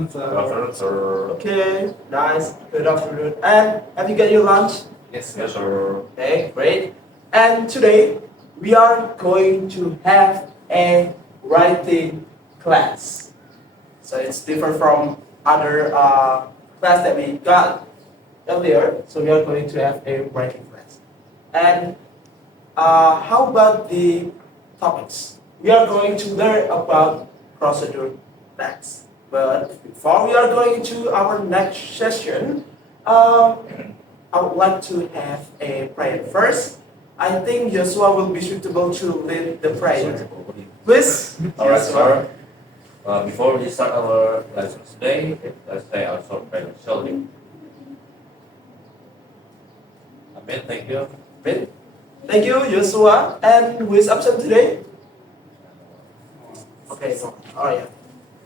afternoon, sir. Good afternoon, sir. Okay, nice. Good afternoon. And have you got your lunch? Yes, sir. Okay, great. And today we are going to have a writing class. So it's different from other class that we got earlier. So we are going to have a writing class. And how about the topics? We are going to learn about procedure tax. But before we are going to our next session, I would like to have a prayer. First, I think Joshua will be suitable to lead the prayer. Please. Alright, sir. Before we start our lesson today, let's say our short prayer. Shall we? Amen. Thank you. Amen. Thank you, Joshua. And who is absent today? Okay, no. Oh yeah.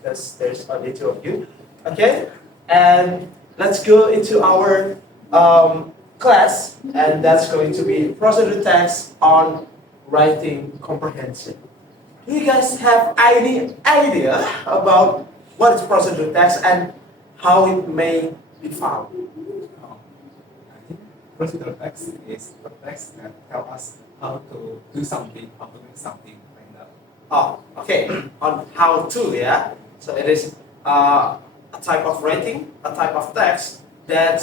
There's only two of you. Okay, and let's go into our class, and that's going to be procedure text on writing comprehension. Do you guys have any idea about what is procedure text and how it may be found? I think procedure text is the text that tell us how to do something, how to make something like that. Oh, okay. On how to, yeah. So it is a type of writing, a type of text that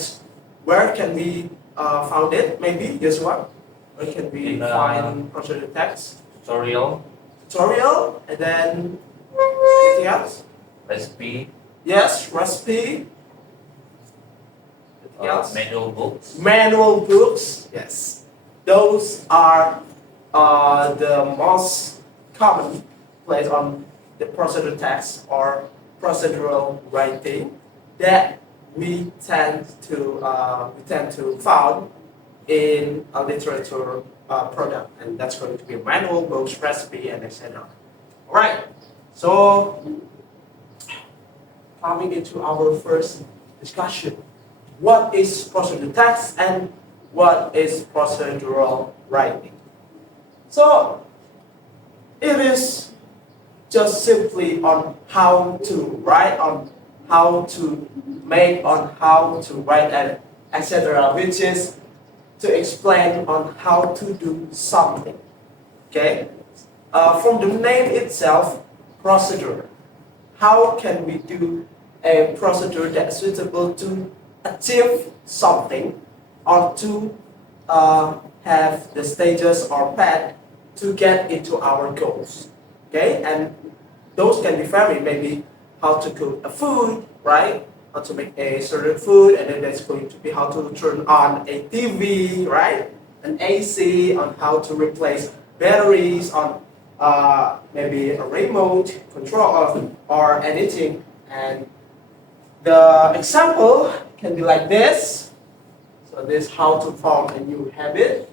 where can we found it? Maybe Joshua. Where can we find procedure text? Tutorial, Tutorial, and then anything else? recipe, Yes, recipe. Anything else? manual books. Manual books. Yes, those are the most common place on the procedure text or procedural writing that we tend to found in a literature product, and that's going to be manual books, recipe, and etc. All right. So coming into our first discussion, what is procedure text and what is procedural writing? So it is just simply on how to write, on how to make, on how to write, and etc., which is to explain on how to do something. Okay? From the name itself, procedure. How can we do a procedure that's suitable to achieve something or to have the stages or path to get into our goals? Okay, and those can be varied. Maybe how to cook a food, right? How to make a certain food, and then that's going to be how to turn on a TV, right? An AC, on how to replace batteries, on maybe a remote control or anything. And the example can be like this. So this how to form a new habit.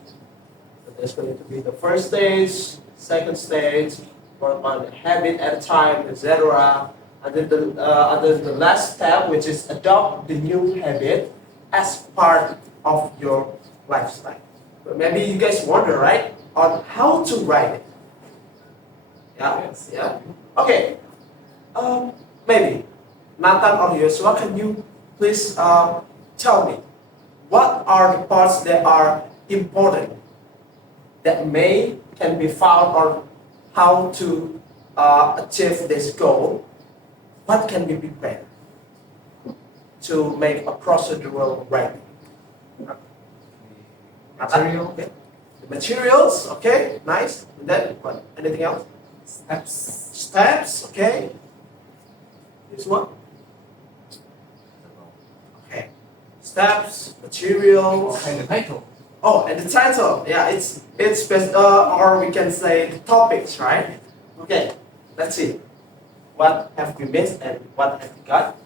So that's going to be the first stage, second stage, work on a habit at a time, etc. And then the last step, which is adopt the new habit as part of your lifestyle. But maybe you guys wonder, right, on how to write it. Yeah, Yes. yeah. Okay. Maybe Nathan or Joshua, can you please tell me what are the parts that are important that can be found on how to achieve this goal? What can be prepared to make a procedural writing? Material, Okay. The materials, okay, nice. And then what? Anything else? steps, Steps, okay. This one? Okay. Steps, materials. and the title. Oh, and the title. Yeah, it's best, or we can say the topics, right? Okay. Let's see. What have we missed and what have we got?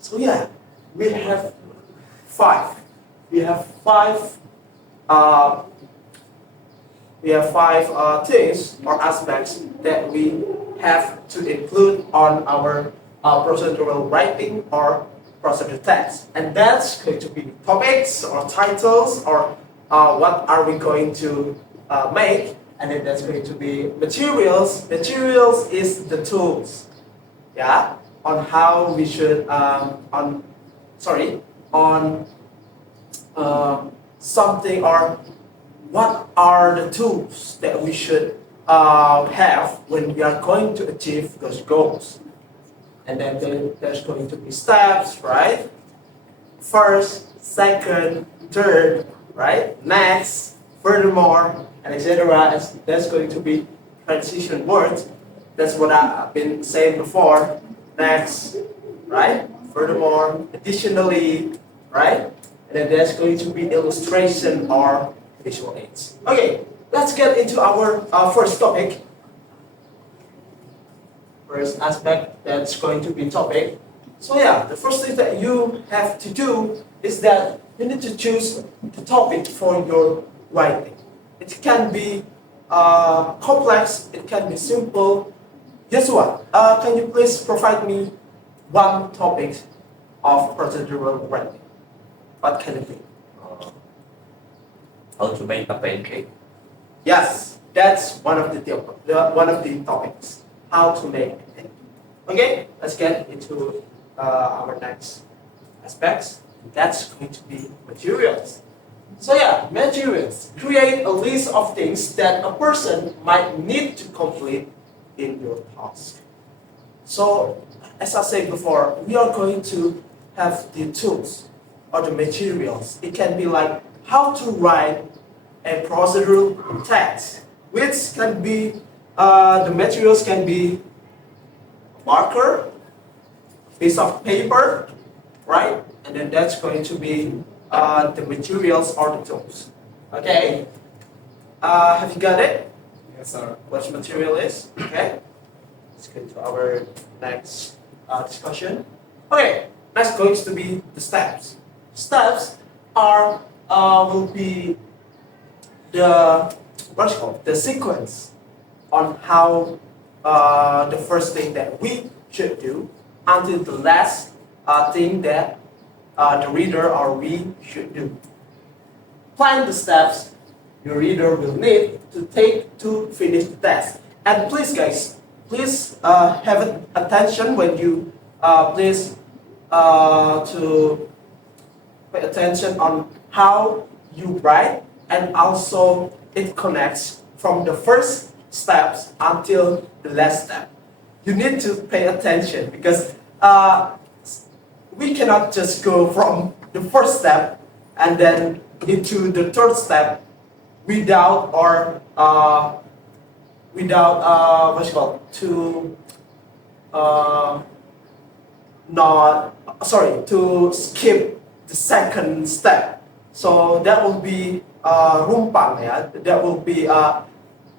So yeah, we have five. We have five things or aspects that we have to include on our procedural writing or procedure text, and that's going to be topics or titles or what are we going to make, and then that's going to be materials. Materials is the tools. Yeah, on how we should on something, or what are the tools that we should have when we are going to achieve those goals. And then there's going to be steps, right? First, second, third, right? Next, furthermore, and etc. That's going to be transition words. That's what I've been saying before. Next, right? Furthermore, additionally, right? And then there's going to be illustration or visual aids. Okay, let's get into our first topic. First aspect that's going to be topic. So yeah, the first thing that you have to do is that you need to choose the topic for your writing. It can be complex, it can be simple. Guess what? Can you please provide me one topic of procedural writing? What can it be? How to make a pancake. Yes, that's one of the topics. How to make it. Okay, let's get into our next aspects. That's going to be materials. So yeah, materials. Create a list of things that a person might need to complete in your task. So, as I said before, we are going to have the tools or the materials. It can be like how to write a procedural text, which can be, the materials can be marker, piece of paper, right? And then that's going to be the materials or the tools. Okay? Have you got it? Yes, sir. What material is? Okay? Let's go to our next discussion. Okay, next going to be the steps. Steps are will be the what's it called? The sequence on how the first thing that we should do until the last thing that the reader or we should do. Plan the steps your reader will need to take to finish the task. And please, guys, please have attention when you please to pay attention on how you write, and also it connects from the first steps until the last step. You need to pay attention because we cannot just go from the first step and then into the third step without what's it called, to to skip the second step. So that will be rumpang, yeah? That will be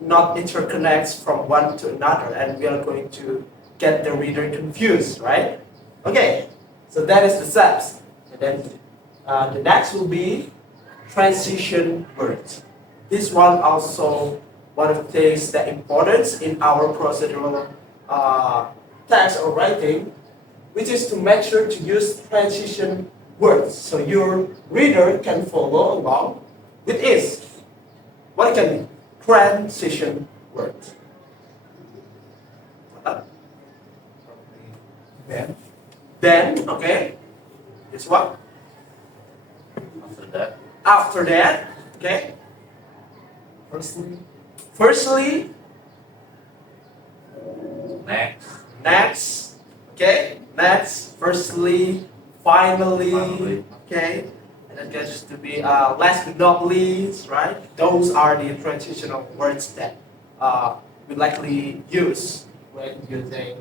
not interconnects from one to another, and we are going to get the reader confused, right? Okay, so that is the steps. And then the next will be transition words. This one also one of the things that importance in our procedural text or writing, which is to make sure to use transition words so your reader can follow along with ease. What can be transition words? Then, okay. This what? After that, After that, okay. Firstly, next, okay. Next, firstly, finally, okay. And then gets to be last but not least, right? Those are the transitional words that we likely use when using,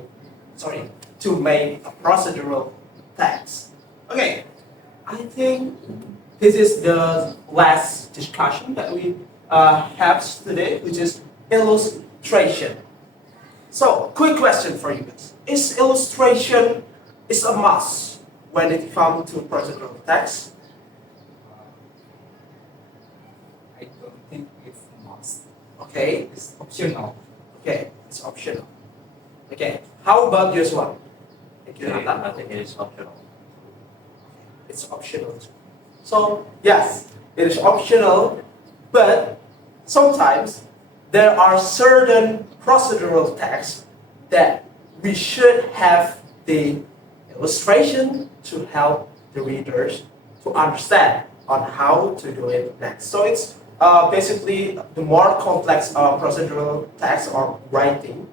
to make a procedural text. Okay, I think this is the last discussion that we have today, which is illustration. So, quick question for you guys. Is illustration a must when it comes to procedural text? I don't think it's a must. Okay, It's optional. okay, it's optional. Okay, how about this one? Thank you, okay, Nathan. I think it is optional. It's optional. So, yes, it is optional, but sometimes there are certain procedural texts that we should have the illustration to help the readers to understand on how to do it next. So it's basically the more complex procedural text or writing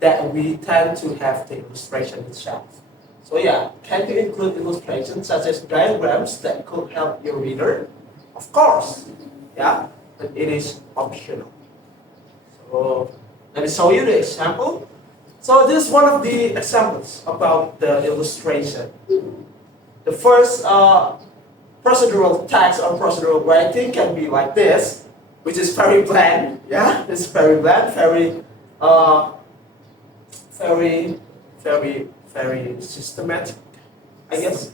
that we tend to have the illustration itself. So yeah, can you include illustrations such as diagrams that could help your reader? Of course, yeah, but it is optional. So let me show you the example. So this is one of the examples about the illustration. The first procedural text or procedural writing can be like this, which is very bland. Yeah, it's very bland, very systematic, I guess.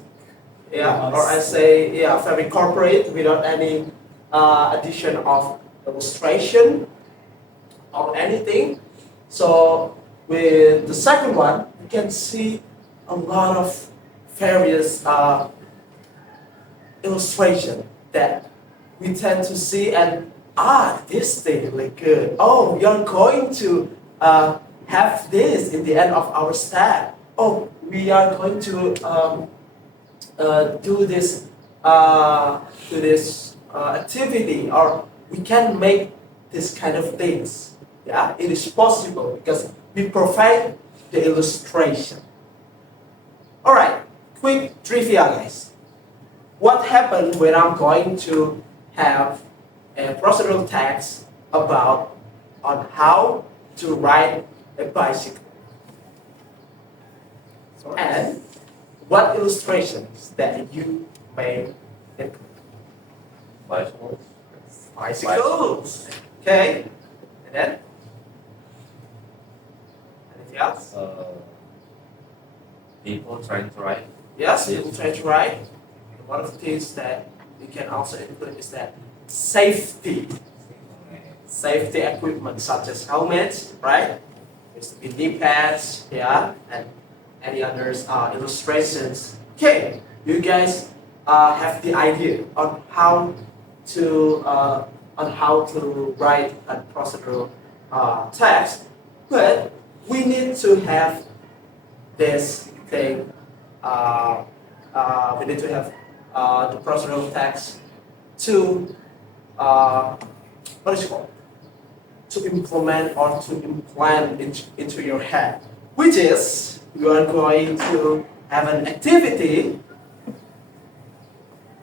Yeah, or I say, yeah, very corporate without any addition of illustration or anything. So with the second one, you can see a lot of various illustration that we tend to see, and this thing look good. Oh, we are going to have this in the end of our step. Oh, we are going to do this activity, or we can make this kind of things. Yeah, it is possible because we provide the illustration. All right, quick trivia, guys. What happens when I'm going to have a procedural text about on how to ride a bicycle? And what illustrations that you may include? Bicycles. Bicycles. Okay. And then? Anything else? People trying to ride. Yes, people try to ride. And one of the things that we can also include is that safety. Safety equipment such as helmets, right? There's the knee pads, yeah, and any others illustrations. Okay, you guys have the idea on how to write a procedural text, but we need to have this thing. We need to have the procedural text to what is it called? To implement or to implant into your head, which is you are going to have an activity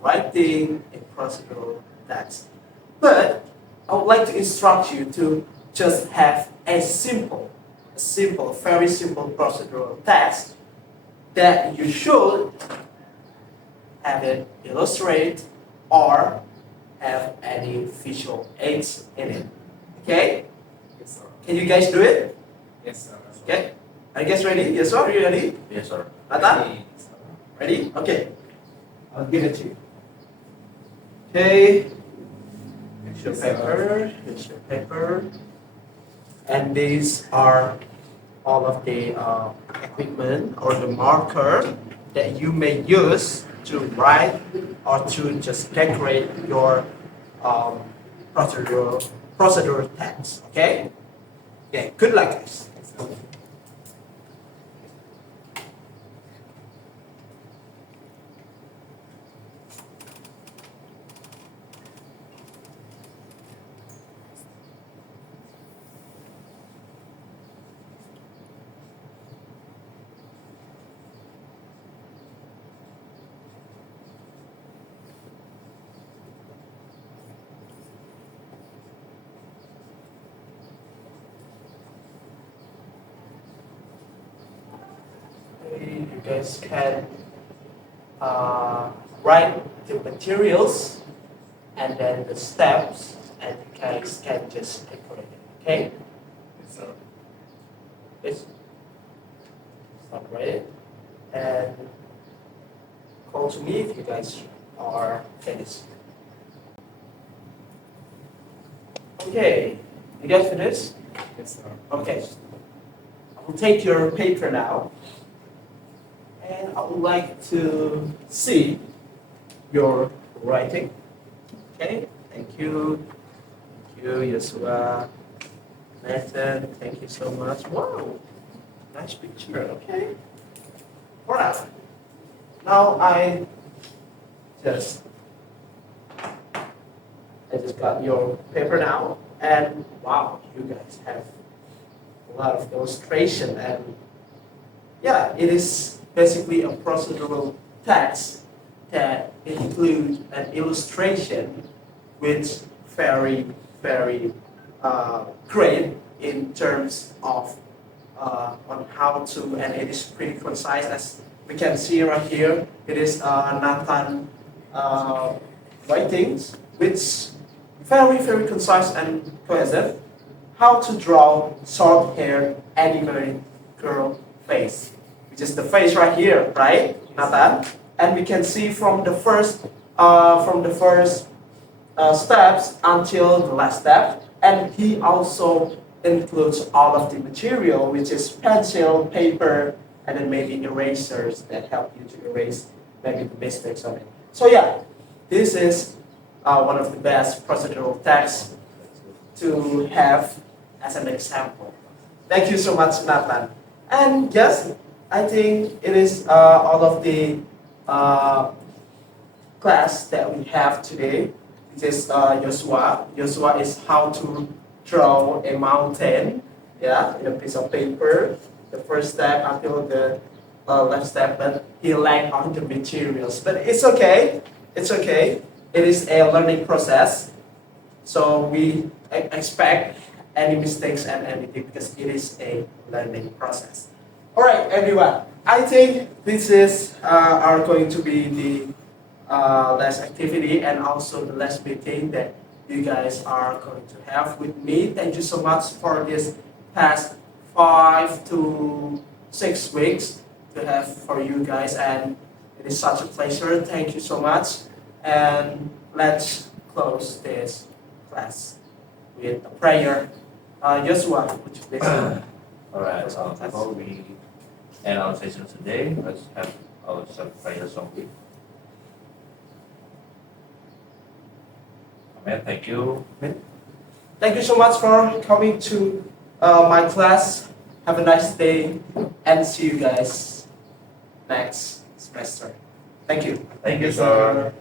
writing a procedural text. But I would like to instruct you to just have a very simple procedural text that you should have it illustrate or have any visual aids in it. Okay? Yes, sir. Can you guys do it? Yes, sir. Okay? Are you guys ready? Yes, sir? Are you ready? Yes, sir. Nathan? Ready? Okay. I'll give it to you. Okay. Here's your paper. Here's your paper. And these are all of the equipment or the marker that you may use to write or to just decorate your procedural text. Okay? Okay. Good luck, guys. Yes, sir. You guys can write the materials and then the steps, and you guys can just decorate it. Okay? Yes, sir. Let's start writing and call to me if you guys are finished. Okay, you guys finished? Yes, sir. Okay. I will take your paper now. And I would like to see your writing. Okay, thank you. Thank you, Yosua. Nathan, thank you so much. Wow, nice picture, okay. Alright. Now just got your paper now, and wow, you guys have a lot of illustration, and yeah, it is basically a procedural text that includes an illustration which very great in terms of on how to, and it is pretty concise as we can see right here. It is Nathan writings, which very concise and cohesive. How to draw short-haired animated girl face, which is the face right here, right, Nathan? And we can see from the first steps until the last step. And he also includes all of the material, which is pencil, paper, and then maybe erasers that help you to erase maybe the mistakes of it. So yeah, this is one of the best procedural texts to have as an example. Thank you so much, Nathan. And yes, I think it is all of the class that we have today. This is Joshua. Joshua is how to draw a mountain, yeah, in a piece of paper. The first step until the last step, but he lacked on the materials. But it's okay. It's okay. It is a learning process. So we expect any mistakes and anything because it is a learning process. All right, everyone. I think this is are going to be the last activity and also the last meeting that you guys are going to have with me. Thank you so much for this past 5 to 6 weeks to have for you guys, and it is such a pleasure. Thank you so much, and let's close this class with a prayer. Joshua, would you please? All right. Before we end our session today, let's have our prayer song. Amen. Thank you. Thank you so much for coming to my class. Have a nice day and see you guys next semester. Thank you. Thank you, sir.